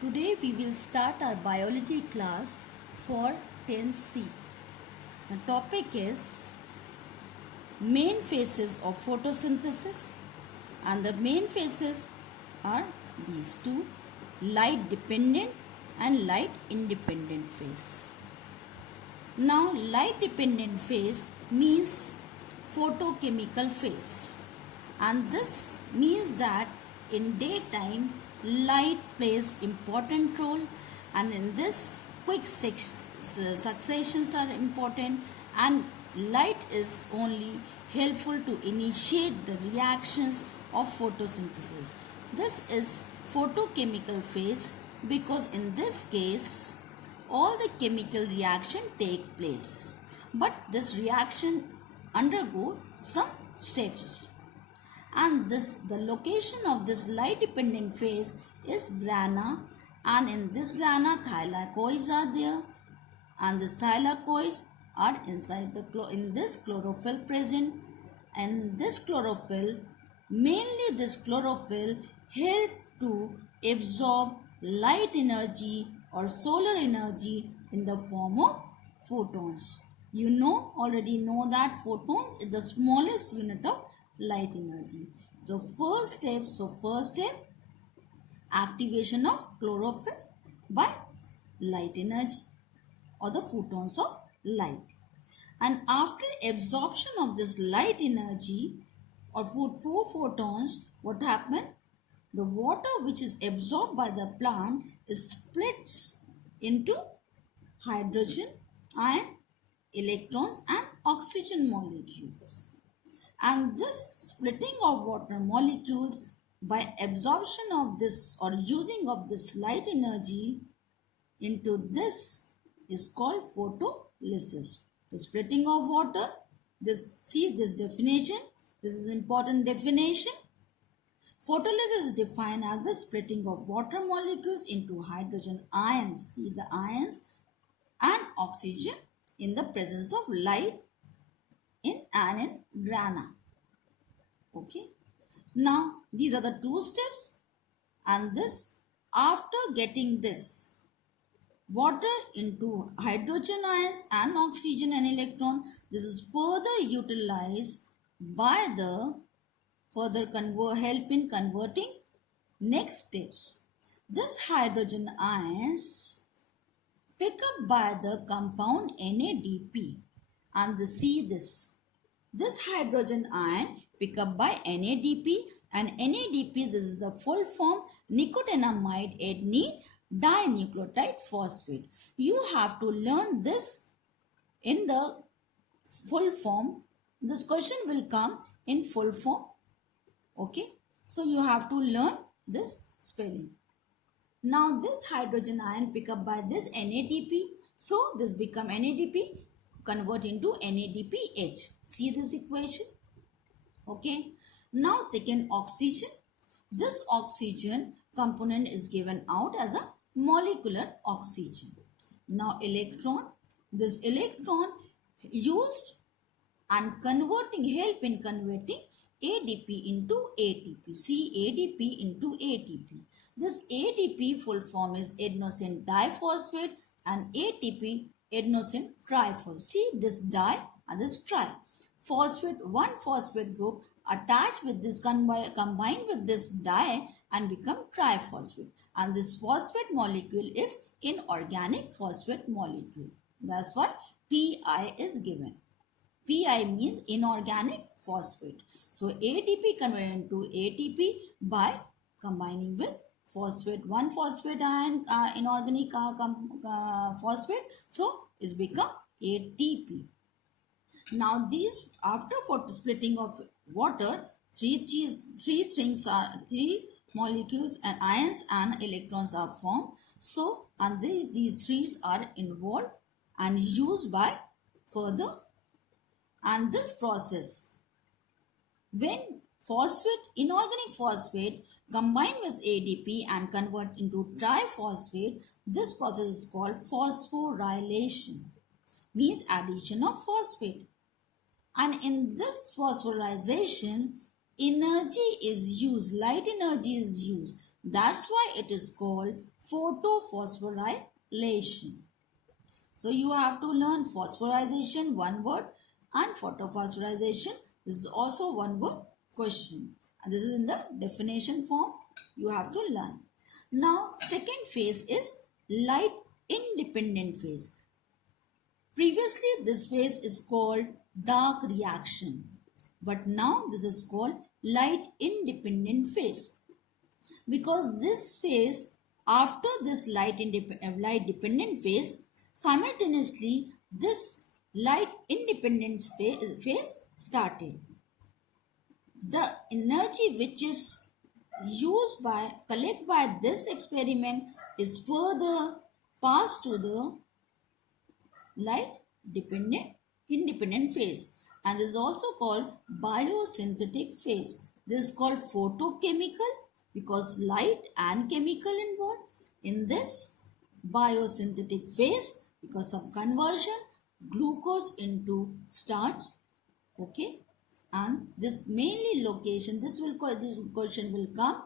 Today we will start our biology class for 10C. The topic is main phases of photosynthesis, and the main phases are these two: light dependent and light independent phase. Now light dependent phase means photochemical phase, and this means that in daytime light plays important role, and in this quick successions are important, and light is only helpful to initiate the reactions of photosynthesis. This is photochemical phase because in this case all the chemical reaction take place, but this reaction undergo some steps, and the location of this light dependent phase is grana, and in this grana thylakoids are there, and this thylakoids are inside in this chlorophyll present, and this chlorophyll, mainly this chlorophyll, help to absorb light energy or solar energy in the form of photons. You already know that photons is the smallest unit of light energy. The first step, activation of chlorophyll by light energy or the photons of light. And after absorption of this light energy or four photons, what happened? The water which is absorbed by the plant is splits into hydrogen, ion, electrons and oxygen molecules. And this splitting of water molecules by absorption of this or using of this light energy into this is called photolysis. The splitting of water, see this definition. This is important definition. Photolysis is defined as the splitting of water molecules into hydrogen ions, see the ions, and oxygen in the presence of light in grana. Okay. Now these are the two steps, and this after getting this water into hydrogen ions and oxygen and electron, this is further utilized by the help in converting next steps. This hydrogen ions pick up by the compound NADP, and see this hydrogen ion pick up by NADP, and NADP, this is the full form nicotinamide adenine dinucleotide phosphate. You have to learn this in the full form. This question will come in full form. Okay, so you have to learn this spelling. Now this hydrogen ion pick up by this NADP, so this become NADP, convert into NADPH. See this equation. Okay, now second, oxygen. This oxygen component is given out as a molecular oxygen. Now electron, this electron used and help in converting ADP into ATP. See, ADP into ATP. This ADP full form is adenosine diphosphate, and ATP adenosine triphosphate. See this di and this tri. Phosphate, one phosphate group attached with this combined with this di and become triphosphate, and this phosphate molecule is inorganic phosphate molecule. That's why Pi is given. Pi means inorganic phosphate. So ADP converted into ATP by combining with phosphate, one phosphate ion, inorganic phosphate, so it's become ATP. Now these, after splitting of water, three molecules and ions and electrons are formed. So, and these three are involved and used by further. And this process, when inorganic phosphate combine with ADP and convert into triphosphate, this process is called phosphorylation, means addition of phosphate. And in this phosphorylation, energy is used, light energy is used. That's why it is called photophosphorylation. So you have to learn phosphorization, one word, and photophosphorization. This is also one word question. And this is in the definition form. You have to learn. Now, second phase is light independent phase. Previously, this phase is called dark reaction. But now this is called light independent phase. Because this phase, after this light dependent phase, simultaneously this light independent phase started. The energy which is used by collected by this experiment is further passed to the light dependent independent phase, and this is also called biosynthetic phase. This is called photochemical because light and chemical involved in this biosynthetic phase because of conversion glucose into starch. Okay, and this mainly location, this question will come,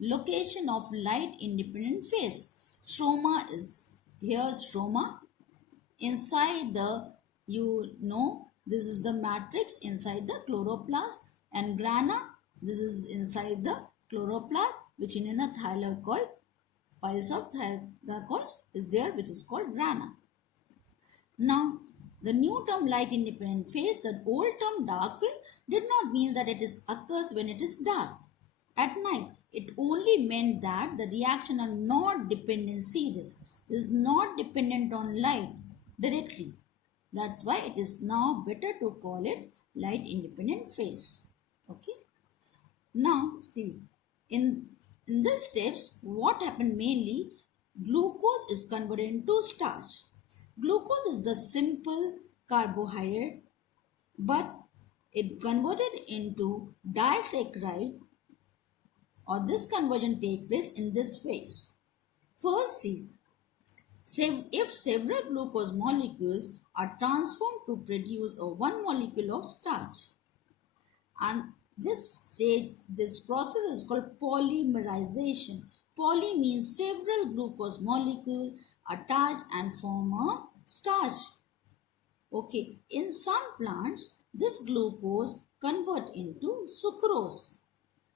location of light independent phase. Stroma is here, stroma. Inside the, this is the matrix inside the chloroplast, and grana, this is inside the chloroplast, which in a thylakoid, piles of thylakoids is there, which is called grana. Now, the new term light independent phase, the old term dark phase, did not mean that it is occurs when it is dark at night. It only meant that the reaction are not dependent. See this is not dependent on light directly. That's why it is now better to call it light independent phase. Okay. Now see, in these steps, what happened mainly, glucose is converted into starch. Glucose is the simple carbohydrate, but it converted into disaccharide, or this conversion take place in this phase. First, see, if several glucose molecules are transformed to produce a one molecule of starch, and this process is called polymerization. Poly means several glucose molecules attach and form a starch. Okay, in some plants, this glucose convert into sucrose.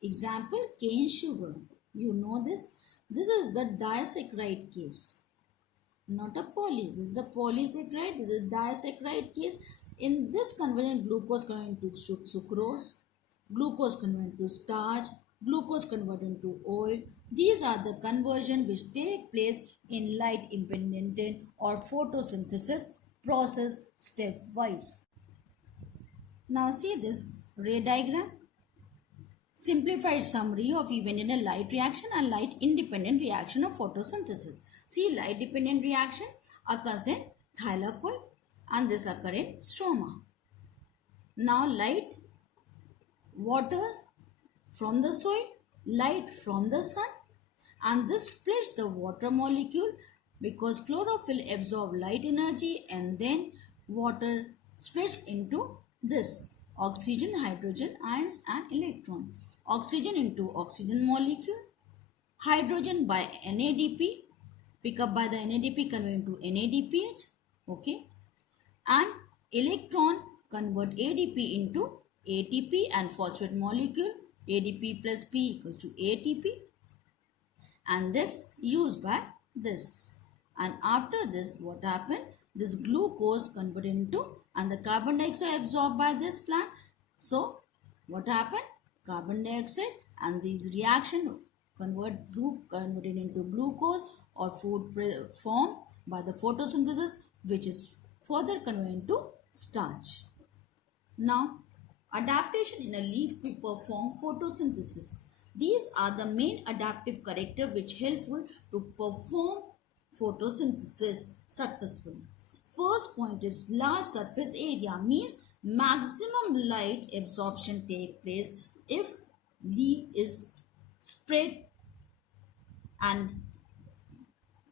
Example, cane sugar. You know this. This is the disaccharide case, not a poly. This is the polysaccharide. This is disaccharide case. In this conversion, glucose converted to sucrose, glucose converted to starch, glucose converted into oil. These are the conversion which take place in light independent or photosynthesis process stepwise. Now see this ray diagram. Simplified summary of event in a light reaction and light independent reaction of photosynthesis. See, light dependent reaction occurs in thylakoid and this occurs in stroma. Now light, water from the soil, light from the sun, and this splits the water molecule because chlorophyll absorb light energy, and then water splits into this oxygen, hydrogen ions and electron. Oxygen into oxygen molecule, hydrogen by NADP, pick up by the NADP, convert into NADPH, okay, and electron convert ADP into ATP and phosphate molecule, ADP plus P equals to ATP, and this used by this. And after this, what happened? This glucose converted into, and the carbon dioxide absorbed by this plant. So what happened? Carbon dioxide and these reaction converted into glucose or food form by the photosynthesis, which is further converted into starch. Now, adaptation in a leaf to perform photosynthesis. These are the main adaptive character which helpful to perform photosynthesis successfully. First point is large surface area, means maximum light absorption take place if leaf is spread and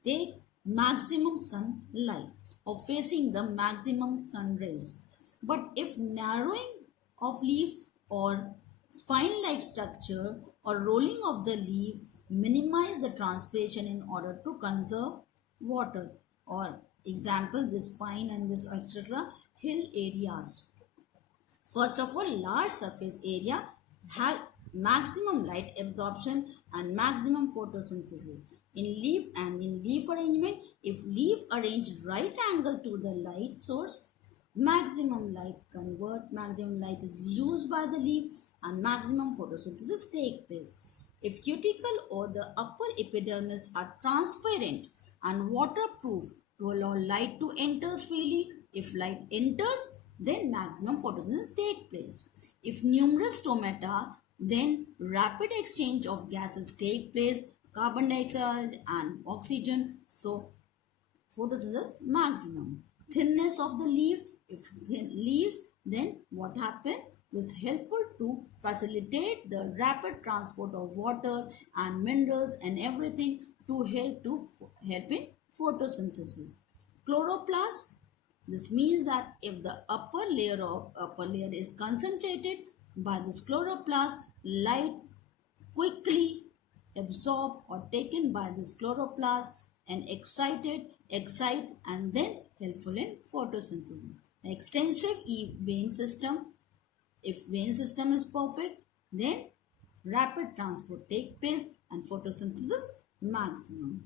take maximum sunlight or facing the maximum sun rays. But if narrowing of leaves or spine-like structure or rolling of the leaf minimize the transpiration in order to conserve water. Or example, this pine and this etc. hill areas. First of all, large surface area have maximum light absorption and maximum photosynthesis. In leaf arrangement, if leaf arranged right angle to the light source, maximum light is used by the leaf and maximum photosynthesis take place. If cuticle or the upper epidermis are transparent and waterproof to allow light to enter freely, if light enters, then maximum photosynthesis take place. If numerous stomata, then rapid exchange of gases take place, carbon dioxide and oxygen, so photosynthesis maximum. Thinness of the leaves, if thin leaves, then what happen? This is helpful to facilitate the rapid transport of water and minerals and everything to help in photosynthesis. Chloroplast, this means that if the upper layer is concentrated by this chloroplast, light quickly absorbed or taken by this chloroplast and excite and then helpful in photosynthesis. The extensive vein system, if vein system is perfect, then rapid transport take place and photosynthesis maximum.